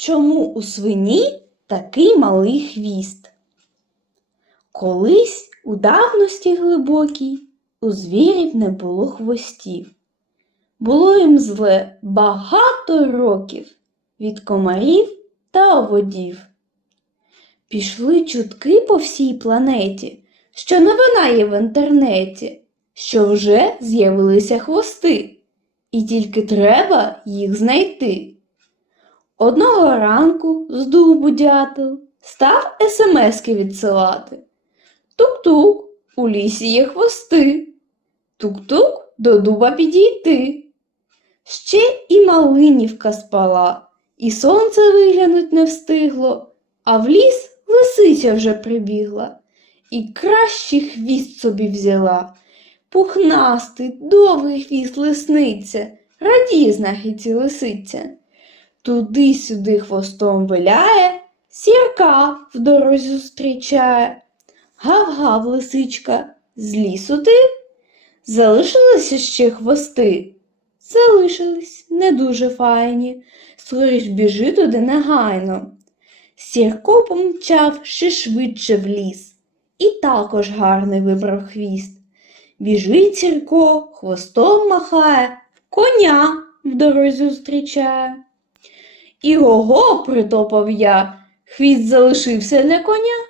Чому у свині такий малий хвіст? Колись у давності глибокій у звірів не було хвостів. Було їм зле багато років від комарів та оводів. Пішли чутки по всій планеті, що новина є в інтернеті, що вже з'явилися хвости, і тільки треба їх знайти. Одного ранку з дубу дятел став смски відсилати. Тук-тук, у лісі є хвости. Тук-тук до дуба підійти. Ще і малинівка спала, і сонце виглянуть не встигло, а в ліс лисиця вже прибігла, і кращий хвіст собі взяла. Пухнастий, довгий хвіст лисниця, радіє знахідці лисиця. Туди-сюди хвостом виляє, сірка в дорозі зустрічає. Гав-гав, лисичка, з лісу ти? Залишилися ще хвости? Залишились не дуже файні. Скоріш біжи туди негайно. Сірко помчав ще швидше в ліс, і також гарний вибрав хвіст. Біжить Сірко, хвостом махає, коня в дорозі зустрічає. І го притопав я, хвіст залишився для коня.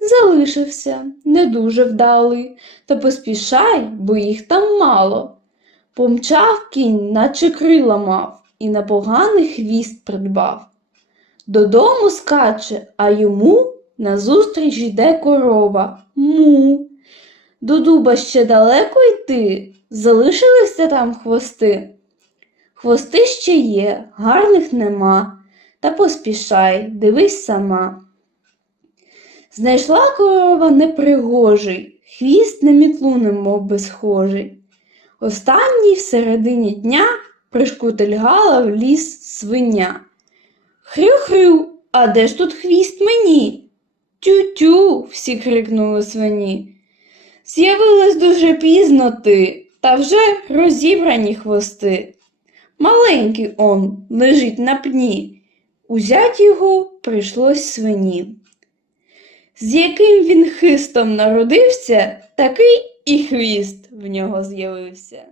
Залишився, не дуже вдалий, та поспішай, бо їх там мало. Помчав кінь, наче крила мав, і на поганий хвіст придбав. Додому скаче, а йому назустріч йде корова. Му. До дуба ще далеко йти, залишилися там хвости. Хвости ще є, гарних нема, та поспішай, дивись сама. Знайшла корова непригожий, хвіст на мітлу немов би схожий. Останній в середині дня пришкутильгала в ліс свиня. Хрю-хрю, а де ж тут хвіст мені? Тю-тю, всі крикнули свині. З'явилась дуже пізно ти, та вже розібрані хвости. Маленький он лежить на пні. Узять його прийшлось свині. З яким він хистом народився, такий і хвіст в нього з'явився.